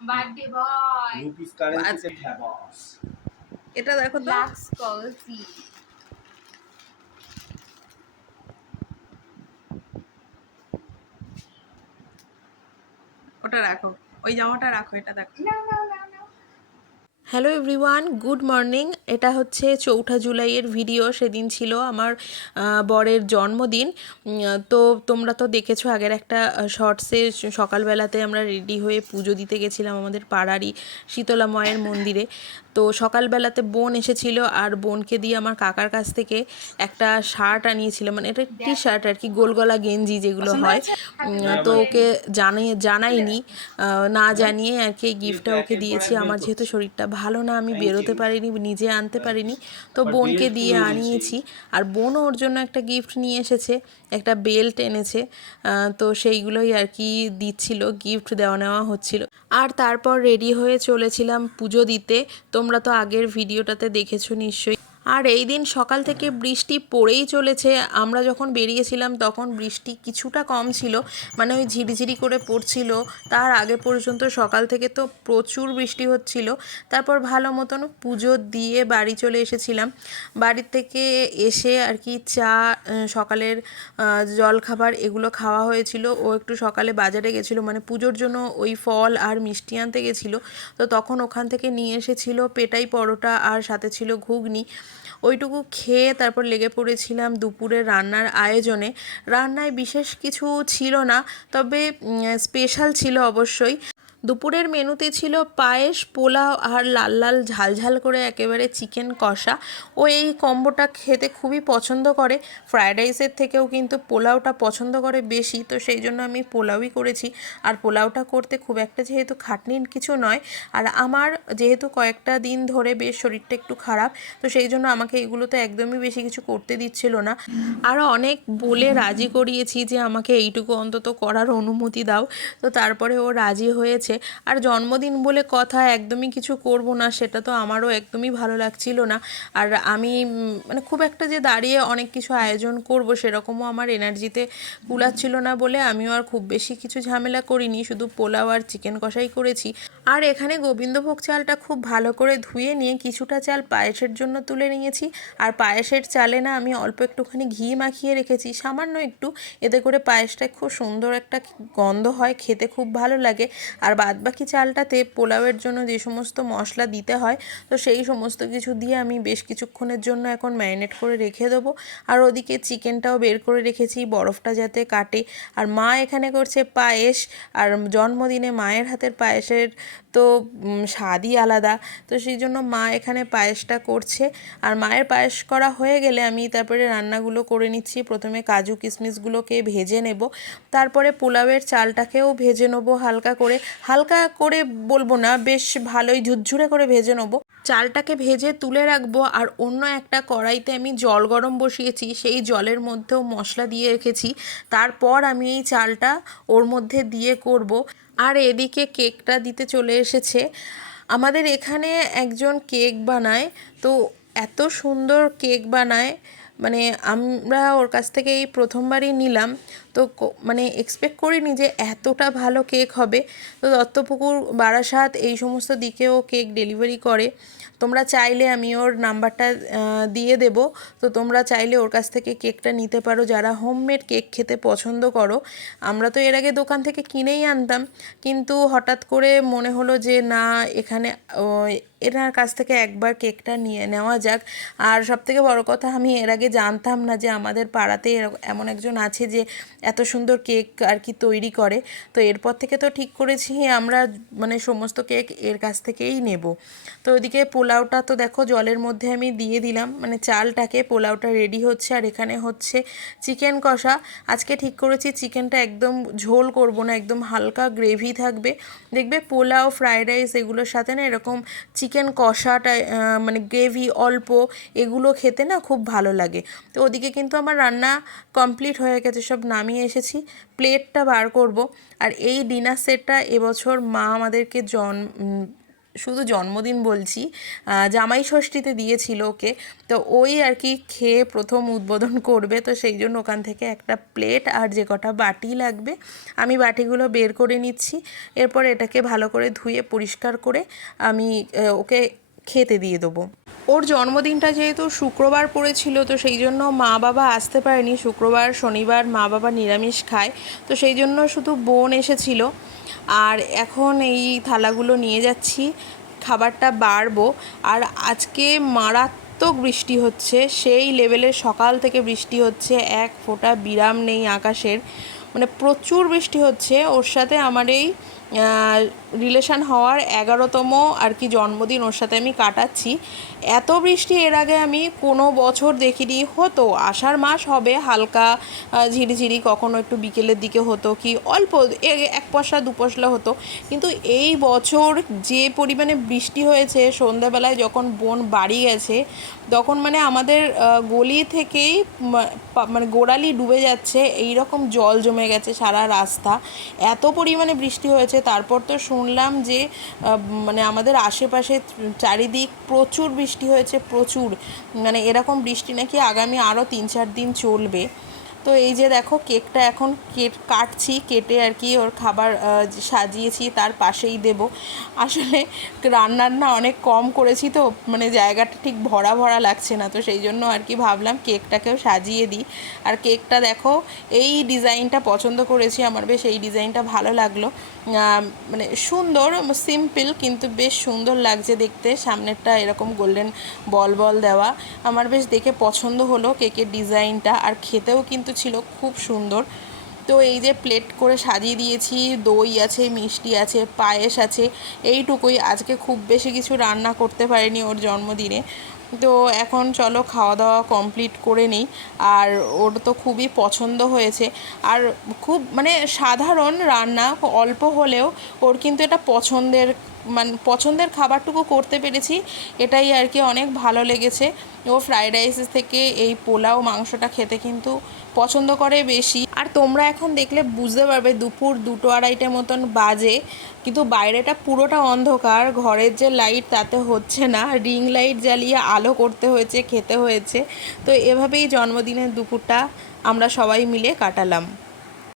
Birthday boy rupees কারেন্সিতে ঢ্যাবাস। এটা দেখো তো, লাক্স কলসি। ওটা রাখো, ওই জামাটা রাখো, এটা দেখো। Hello everyone, good morning. এটা হচ্ছে 4 জুলাইয়ের ভিডিও। সেদিন ছিল আমার বরের জন্মদিন। তো তোমরা তো দেখেছো আগের একটা শর্টসে, সকালবেলাতে আমরা রেডি হয়ে পুজো দিতে গেছিলাম আমাদের পাড়ারই শীতলা মায়ের মন্দিরে। তো সকালবেলাতে বোন এসেছিল, আর বোনকে দিয়ে আমার কাকার কাছ থেকে একটা শার্ট আনিয়েছিল, মানে এটা টি শার্ট আর কি, গোলগলা গেঞ্জি যেগুলো হয়। তো ওকে জানাইনি, না জানিয়ে আর কি গিফটটা ওকে দিয়েছি। আমার যেহেতু শরীরটা ভালো না, আমি বেরোতে পারিনি, নিজে আনতে পারিনি, তো বোনকে দিয়ে আনিয়েছি। আর বোনও ওর জন্য একটা গিফট নিয়ে এসেছে, একটা বেল্ট এনেছে। তো সেইগুলোই আর কি দিচ্ছিল, গিফট দেওয়া নেওয়া হচ্ছিল। আর তারপর রেডি হয়ে চলেছিলাম পুজো দিতে। তোমরা তো আগের ভিডিওটাতে দেখেছো নিশ্চয়ই। আর এই দিন সকাল থেকে বৃষ্টি পড়েই চলেছে। আমরা যখন বেরিয়েছিলাম তখন বৃষ্টি কিছুটা কম ছিল, মানে ওই ঝিরিঝিরি করে পড়ছিল। তার আগে পর্যন্ত সকাল থেকে তো প্রচুর বৃষ্টি হচ্ছিল। তারপর ভালো মতন পুজো দিয়ে বাড়ি চলে এসেছিলাম। বাড়ি থেকে এসে আর কি চা, সকালের জলখাবার এগুলো খাওয়া হয়েছিল। ও একটু সকালে বাজারে গেছিলো, মানে পুজোর জন্য ওই ফল আর মিষ্টি আনতে গেছিলো। তো তখন ওখান থেকে নিয়ে এসেছিল পেটাই পরোটা, আর সাথে ছিল ঘুগনি। ওইটুকু খেয়ে তারপর লেগে পড়েছিলাম দুপুরের রান্নার আয়োজনে। রান্নায় বিশেষ কিছু ছিল না, তবে স্পেশাল ছিল অবশ্যই। দুপুরের মেনুতে ছিল পায়েস, পোলাও আর লাল লাল ঝাল ঝাল করে একেবারে চিকেন কষা। ও এই কম্বোটা খেতে খুবই পছন্দ করে, ফ্রায়েড রাইসের থেকেও কিন্তু পোলাওটা পছন্দ করে বেশি। তো সেই জন্য আমি পোলাওই করেছি। আর পোলাওটা করতে খুব একটা যেহেতু খাটনির কিছু নয়, আর আমার যেহেতু কয়েকটা দিন ধরে বেশ শরীরটা একটু খারাপ, তো সেই জন্য আমাকে এগুলোতে একদমই বেশি কিছু করতে দিচ্ছিল না। আরও অনেক বলে রাজি করিয়েছি যে আমাকে এইটুকু অন্তত করার অনুমতি দাও, তো তারপরে ও রাজি হয়েছে। আর জন্মদিন বলে কথা, একদমই কিছু করব না সেটা তো আমারও একদমই ভালো লাগছিল না। আর আমি মানে খুব একটা যে দাঁড়িয়ে অনেক কিছু আয়োজন করব সেরকমও আমার এনার্জিতে কুলাচ্ছিল না, বলে আমিও আর খুব বেশি কিছু ঝামেলা করিনি, শুধু পোলাও আর চিকেন কষাই করেছি। আর এখানে গোবিন্দভোগ চালটা খুব ভালো করে ধুয়ে নিয়ে কিছুটা চাল পায়েসের জন্য তুলে নিয়েছি। আর পায়েসের চালে না আমি অল্প একটুখানি ঘি মাখিয়ে রেখেছি, সামান্য একটু, এতে করে পায়েসটা খুব সুন্দর একটা গন্ধ হয়, খেতে খুব ভালো লাগে। আর বাদবাকি চালটাতে পোলাওয়ের জন্য যে সমস্ত মশলা দিতে হয়, তো সেই সমস্ত কিছু দিয়ে আমি বেশ কিছুক্ষণের জন্য এখন ম্যারিনেট করে রেখে দেবো। আর ওদিকে চিকেনটাও বের করে রেখেছি, বরফটা যাতে কাটে। আর মা এখানে করছে পায়েস, আর জন্মদিনে মায়ের হাতের পায়েসের তো স্বাদই আলাদা। তো সেই জন্য মা এখানে পায়েসটা করছে। আর মায়ের পায়েস করা হয়ে গেলে আমি তারপরে রান্নাগুলো করে নিচ্ছি। প্রথমে কাজু কিশমিশগুলোকে ভেজে নেব, তারপরে পোলাওয়ের চালটাকেও ভেজে নেবো হালকা করে। হালকা করে বলবো না, বেশ ভালোই ঝুরঝুরে করে ভেজে নেবো। চালটাকে ভেজে তুলে রাখবো। আর অন্য একটা কড়াইতে আমি জল গরম বসিয়েছি, সেই জলের মধ্যেও মশলা দিয়ে রেখেছি। তারপর আমি এই চালটা ওর মধ্যে দিয়ে করব। আর এদিকে কেকটা দিতে চলে এসেছে। আমাদের এখানে একজন কেক বানায়, তো এত সুন্দর কেক বানায়, মানে আমরা ওর কাছ থেকে এই প্রথমবারই নিলাম। তো মানে এক্সপেক্ট করিনি যে এতটা ভালো কেক হবে। তো দত্তপুকুর, বারাসাত এই সমস্ত দিকেও কেক ডেলিভারি করে। তোমরা চাইলে আমি ওর নাম্বারটা দিয়ে দেব, তো তোমরা চাইলে ওর কাছ থেকে কেকটা নিতে পারো যারা হোমমেড কেক খেতে পছন্দ করো। আমরা তো এর আগে দোকান থেকে কিনেই আনতাম, কিন্তু হঠাৎ করে মনে হলো যে না, এখানে এনার কাছ থেকে একবার কেকটা নিয়ে নেওয়া যাক। আর সবথেকে বড় কথা, আমি এর আগে জানতাম না যে আমাদের পাড়াতে এমন একজন আছে যে এত সুন্দর কেক আর কি তৈরি করে। তো এরপর থেকে তো ঠিক করেছি আমরা মানে সমস্ত কেক এর কাছ থেকেই নেব। তো ওইদিকে পোলাওটা তো দেখো জলের মধ্যে আমি দিয়ে দিলাম, মানে চালটাকে, পোলাওটা রেডি হচ্ছে। আর এখানে হচ্ছে চিকেন কষা। আজকে ঠিক করেছি চিকেনটা একদম ঝোল করব না, একদম হালকা গ্রেভি থাকবে। দেখবে পোলাও, ফ্রায়েড রাইস এগুলোর সাথে না এরকম চিকেন কষাটা, মানে গ্রেভি অল্প, এগুলো খেতে না খুব ভালো লাগে। তো ওদিকে কিন্তু আমার রান্না কমপ্লিট হয়ে গেছে, সব নামিয়ে এসেছি, প্লেটটা বার করব। আর এই ডিনার সেটটা এবছর মা আমাদেরকে শুধু জন্মদিন বলছি, জামাই ষষ্ঠীতে দিয়েছিল ওকে। তো ওই আর কি খেয়ে প্রথম উদ্বোধন করবে, তো সেই জন্য ওখান থেকে একটা প্লেট আর যে কটা বাটি লাগবে আমি বাটিগুলো বের করে নিচ্ছি। এরপর এটাকে ভালো করে ধুয়ে পরিষ্কার করে আমি ওকে খেতে দিয়ে দেবো। ওর জন্মদিনটা যেহেতু শুক্রবার পড়েছিল, তো সেই জন্য মা বাবা আসতে পারেনি। শুক্রবার শনিবার মা বাবা নিরামিষ খায়, তো সেই জন্য শুধু বোন এসেছিল। আর এখন এই থালাগুলো নিয়ে যাচ্ছি, খাবারটা বাড়বো। আর আজকে মারাত্মক বৃষ্টি হচ্ছে, সেই লেভেলের সকাল থেকে বৃষ্টি হচ্ছে, এক ফোঁটা বিরাম নেই আকাশের, মানে প্রচুর বৃষ্টি হচ্ছে। ওর সাথে আমার এই রিলেশান হওয়ার 11তম আর কি জন্মদিন ওর সাথে আমি কাটাচ্ছি। এত বৃষ্টি এর আগে আমি কোনো বছর দেখিনি। হতো আষাঢ় মাস হবে হালকা ঝিরিঝিরি, কখনো একটু বিকেলের দিকে হতো, কি অল্প এক পশলা দু পশলা হতো, কিন্তু এই বছর যে পরিমাণে বৃষ্টি হয়েছে, সন্ধ্যাবেলায় যখন বোন বাড়ি গেছে তখন মানে আমাদের গলি থেকেই মানে গোড়ালি ডুবে যাচ্ছে, এই রকম জল জমে গেছে সারা রাস্তা, এত পরিমাণে বৃষ্টি হয়েছে। তারপর তো শুনলাম যে মানে আমাদের আশেপাশে চারিদিক প্রচুর বৃষ্টি হয়েছে, প্রচুর, মানে এরকম বৃষ্টি নাকি আগামী আরও 3-4 দিন চলবে। তো এই যে দেখো কেকটা এখন কাটছি, কেটে আর কি ওর খাবার সাজিয়েছি তার পাশেই দেব। আসলে রান্নার না অনেক কম করেছি, তো মানে জায়গাটা ঠিক ভরা ভরা লাগছে না, তো সেই জন্য আর কি ভাবলাম কেকটাকেও সাজিয়ে দিই। আর কেকটা দেখো এই ডিজাইনটা পছন্দ করেছি, আমার বেশ এই ডিজাইনটা ভালো লাগলো। মানে সুন্দর, সিম্পল কিন্তু বেশ সুন্দর লাগছে দেখতে। সামনেরটা এরকম গোল্ডেন বল বল দেওয়া, আমার বেশ দেখে পছন্দ হলো কেকের ডিজাইনটা। আর খেতেও কিন্তু ছিল খুব সুন্দর। তো এই যে প্লেট করে সাজিয়ে দিয়েছি, দই আছে, মিষ্টি আছে, পায়েস আছে, এইটুকুই। আজকে খুব বেশি কিছু রান্না করতে পারিনি ওর জন্মদিনে। তো এখন চলো খাওয়া দাওয়া কমপ্লিট করে নিই। আর ওর তো খুবই পছন্দ হয়েছে, আর খুব মানে সাধারণ রান্না, অল্প হলেও ওর কিন্তু এটা পছন্দের খাবারটুকু করতে পেরেছি, এটাই আর কি অনেক ভালো লেগেছে। ও ফ্রাইড রাইস থেকে এই পোলাও মাংসটা খেতে কিন্তু পছন্দ করে বেশি। আর তোমরা এখন দেখলে বুঝতে পারবে দুপুর 2-2:30 মতন বাজে, কিন্তু বাইরেটা পুরোটা অন্ধকার, ঘরের যে লাইট তাতে হচ্ছে না, রিং লাইট জ্বালিয়ে আলো করতে হয়েছে, খেতে হয়েছে। তো এভাবেই জন্মদিনের দুপুরটা আমরা সবাই মিলে কাটালাম।